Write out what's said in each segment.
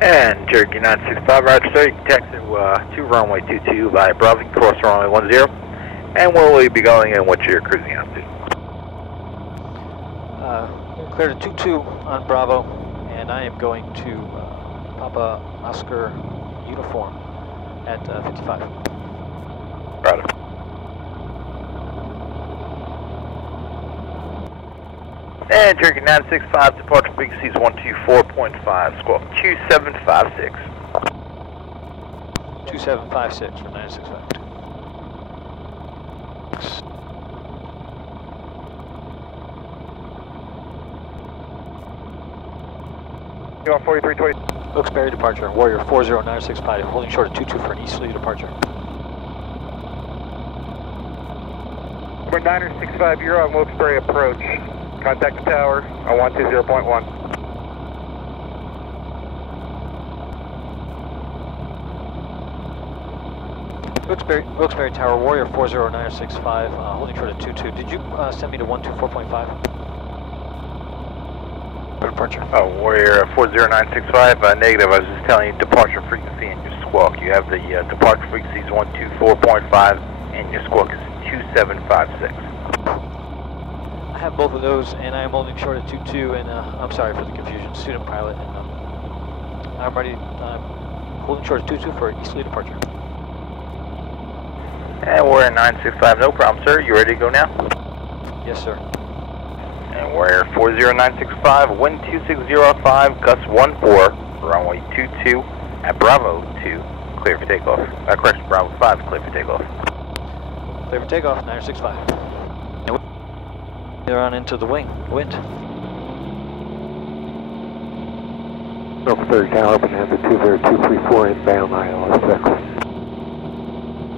And Cherokee 965, Roger, sir. You can taxi to runway 22 by Bravo, cross runway 10. And where will you be going and what you're cruising out to? We're clear to 22 on Bravo, and I am going to Papa Oscar uniform at 55. Roger. And Cherokee 965, departure frequencies 124.5, squawk 2756. 2756 for 965. You on 4320? Wilkes-Barre departure, Warrior 40965, holding short of 22 for an easterly departure. We're 965, you're on Wilkes-Barre approach. Contact the tower on 120.1. Wilkes-Barre Tower, Warrior 40965, holding short of 22. Did you send me to 124.5? For departure. Oh, Warrior 40965, negative. I was just telling you departure frequency and your squawk. You have the departure frequencies 124.5 and your squawk is 2756. I have both of those, and I am holding short at 22, and I'm sorry for the confusion, student pilot, and I'm ready, holding short at 22 for easterly departure. And Warrior 965, no problem, sir. You ready to go now? Yes, sir. And Warrior 40965, wind 2605, gust 14, runway 22 at Bravo 2, clear for takeoff. Correction, Bravo 5, clear for takeoff. Clear for takeoff, 965. They're on into the wind. Norfolk 30 Tower, open hand to 20234 inbound ILS 6.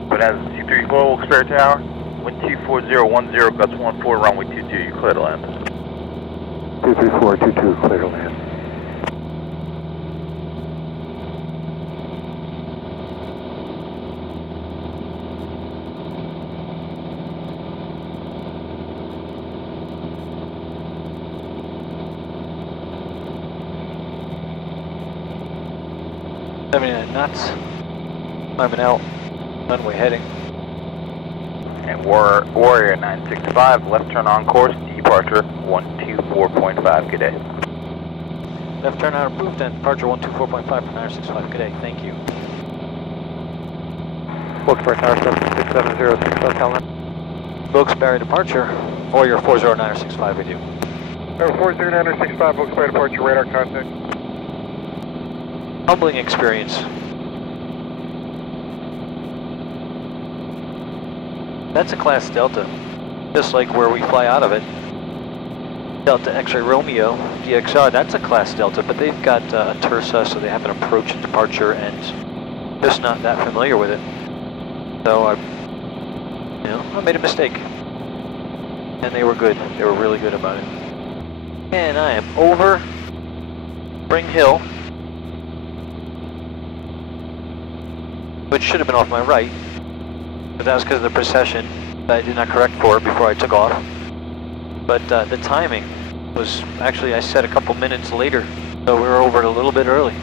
But as 234 Wilkes-Barre Tower, wind 24010, gust 14, runway 22, you clear to land. 23422, clear to land. Knots, climbing out, runway heading. And Warrior 965, left turn on course, departure 124.5, good day. Left turn out approved and departure 124.5 for 965, good day, thank you. Wilkes-Barre Tower 76706, hotel line. Wilkes-Barre departure, Warrior 40965 with you. 40965, Wilkes-Barre departure, radar contact. Humbling experience. That's a class Delta, just like where we fly out of it. Delta X-Ray Romeo, DXR, that's a class Delta, but they've got a Tersa, so they have an approach and departure, and just not that familiar with it. So I made a mistake. And they were good. They were really good about it. And I am over Spring Hill, which should have been off my right. But that was because of the precession that I did not correct for before I took off. But the timing was actually, I set a couple minutes later, so we were over it a little bit early.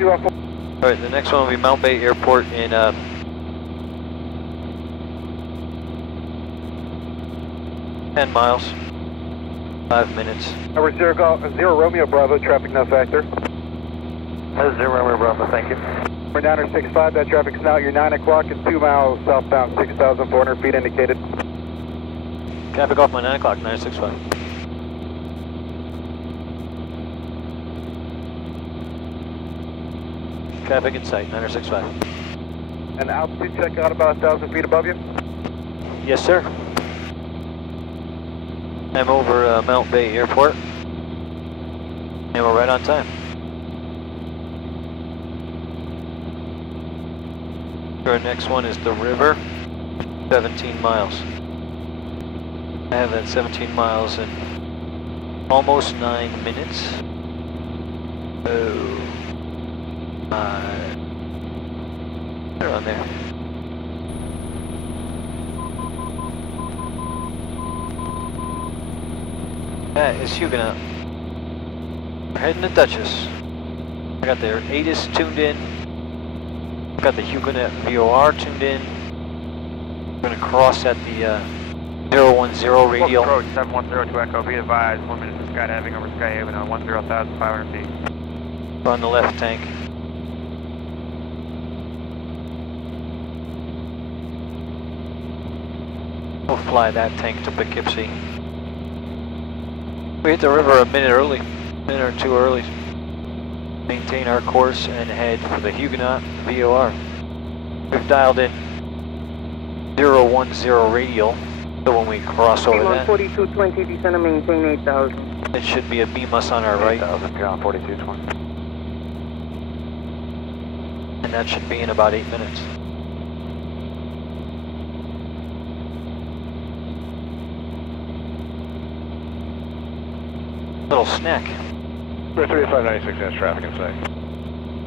Alright, the next one will be Mount Bay Airport in 10 miles, 5 minutes. Number 0 Romeo Bravo, traffic no factor. 0 Romeo Bravo, thank you. We're 965, that traffic's now at your 9 o'clock and 2 miles southbound, 6,400 feet indicated. Traffic off my 9 o'clock, 965. Traffic in sight, 965. And altitude check out about 1,000 feet above you? Yes, sir. I'm over Mount Bay Airport, and we're right on time. Our next one is the river, 17 miles. I have that 17 miles in almost 9 minutes. Oh, they're on there. That is Huguenot. We're heading to Dutchess. I got their ATIS tuned in. Got the Huguenot VOR tuned in. I'm going to cross at the 010 radial. Approach 7102 Echo, be advised, 1 minute to skydiving over Skyhaven on 10,500 feet. On the left tank. We'll fly that tank to Poughkeepsie. We hit the river a minute or two early. Maintain our course and head for the Huguenot VOR. We've dialed in 010 radial, so when we cross over that, 4220, descend and maintain 8,000. it should be a BMUS on our right. 8,000, ground 4220. And that should be in about 8 minutes. Little snack. We're 3596 has traffic in sight.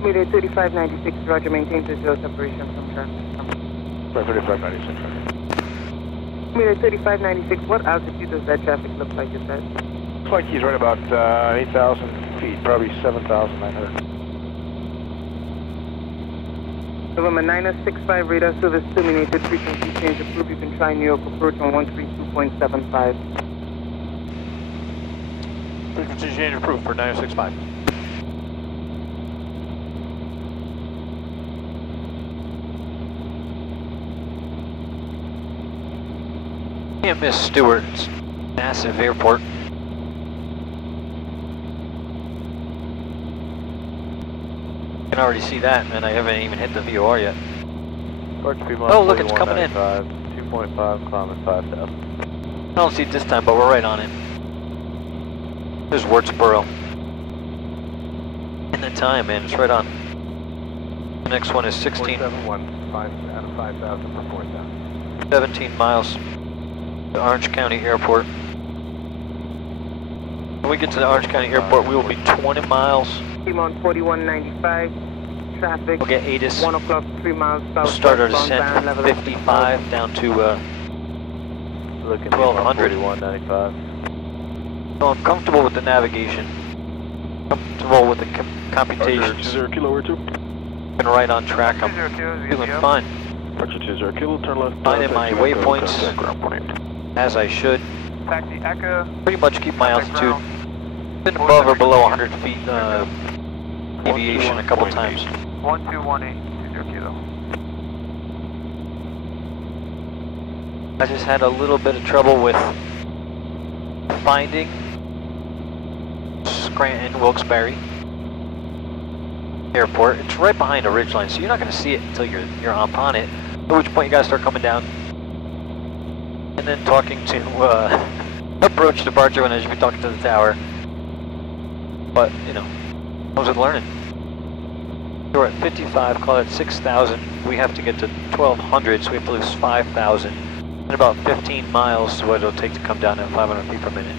Mayday 3596, roger, maintain visual separation from traffic. We're 3596. Mayday 3596, what altitude does that traffic look like, is that? Looks like he's right about 8,000 feet, probably 7,900. November 965, radar service terminated, frequency change approved, you can try New York approach on 132.75. Frequency change approved for 965. Can't miss Stewart's massive airport. You can already see that, and I haven't even hit the VOR yet. Oh, look, it's coming in. 2.5, climbing 5,000. I don't see it this time, but we're right on it. There's Wurtsboro. In the time, man, it's right on. The next one is 16. 471, out of 5,000 for 4,000. 17 miles. The Orange County Airport. When we get to the Orange County Airport, we will be 20 miles. Fremont 4195, traffic. We'll get ATIS. 1 o'clock, 3 miles south. We'll start our descent from 55 down to 1200. 4195. So I'm comfortable with the navigation. Comfortable with the computations. 20 kilo, we're 2. Been right on track. I'm feeling fine. Roger 20 kilo, turn left. Finding my waypoints as I should. Taxi Echo. Pretty much keep my altitude. Been above or below 100 feet deviation a couple times. 1218, 20 kilo. I just had a little bit of trouble with finding Scranton Wilkes-Barre Airport. It's right behind a ridgeline, so you're not going to see it until you're upon it. At which point you got to start coming down, and then talking to approach departure when I should be talking to the tower. But you know, comes with learning. So we're at 55, call it 6,000. We have to get to 1,200, so we have to lose 5,000. And about 15 miles is what it'll take to come down at 500 feet per minute.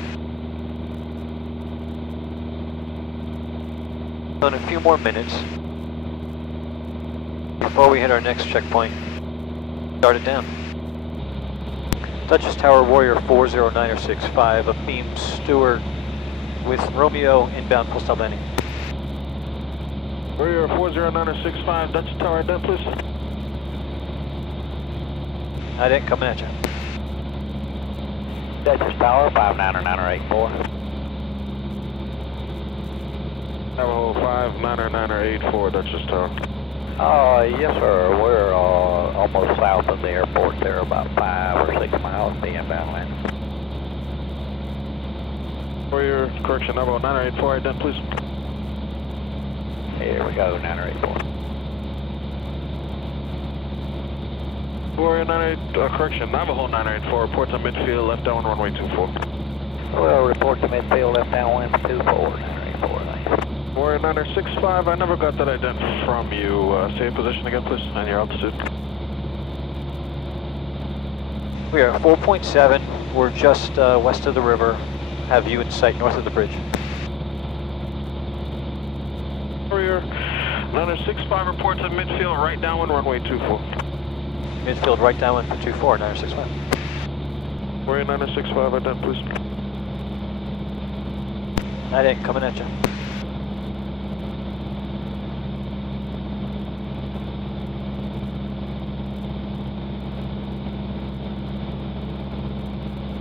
So in a few more minutes, before we hit our next checkpoint, start it down. Duchess Tower Warrior 40965, a beam Stewart with Romeo inbound full stop landing. Warrior 40965, Dutch Tower, down please. I didn't coming at you. Duchess Tower, 59984. Navajo 59984, Dutchess Tower. Yes sir, we're almost south of the airport there, about 5 or 6 miles, the inbound landing. Warrior, correction, Navajo 984, down please. Here we go, 984. Warrior 98, correction, Navajo 984, reports on midfield, left down runway 24. Well, report to midfield, left down 124, 984, thanks. Warrior 965, I never got that ident from you. Stay in position again, please, and your altitude. We are at 4.7. We're just west of the river. Have you in sight north of the bridge. Warrior 965, reports on midfield, right downwind, runway 24. Midfield right downwind for 24, 965. Warrior 965, ident, please. I didn't coming at you.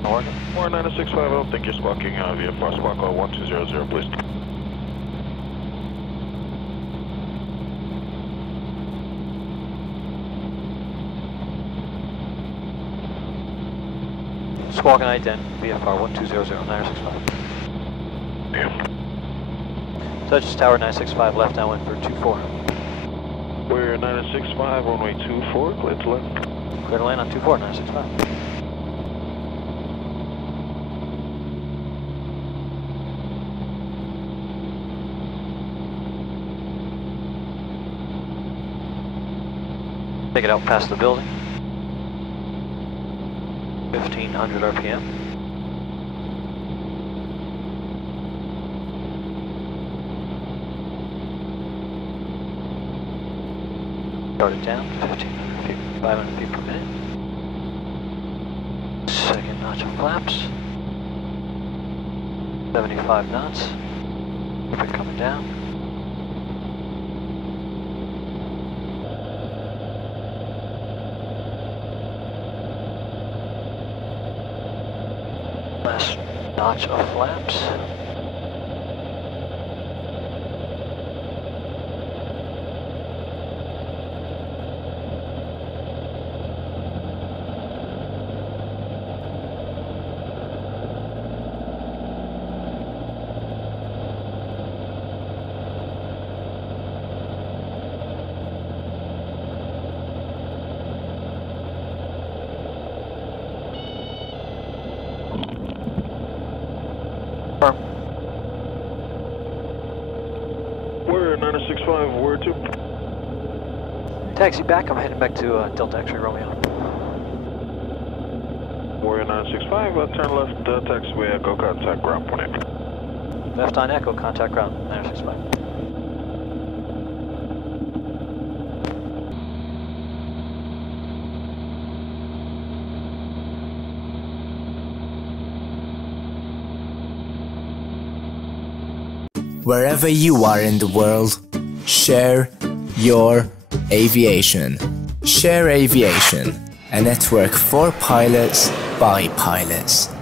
Oregon. War 965, I don't think you're squawking VFR squawk call 1200, please. Squawking ident, VFR 1200, 965. Yeah. Dutchess Tower 965, left downwind for 24. We're 965, runway 24, clear to land. Clear to land on 24, 965. Take it out past the building. 1500 RPM. Start it down, 1500 feet, 500 feet per minute. Second notch of flaps. 75 knots. Keep it coming down. Last notch of flaps. We're 965, where to? Taxi back, I'm heading back to Delta X-Ray Romeo. We're 965, turn left, taxiway Echo, contact ground 28. Left on Echo, contact ground, 965. Wherever you are in the world, share your aviation. Share Aviation, a network for pilots by pilots.